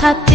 탓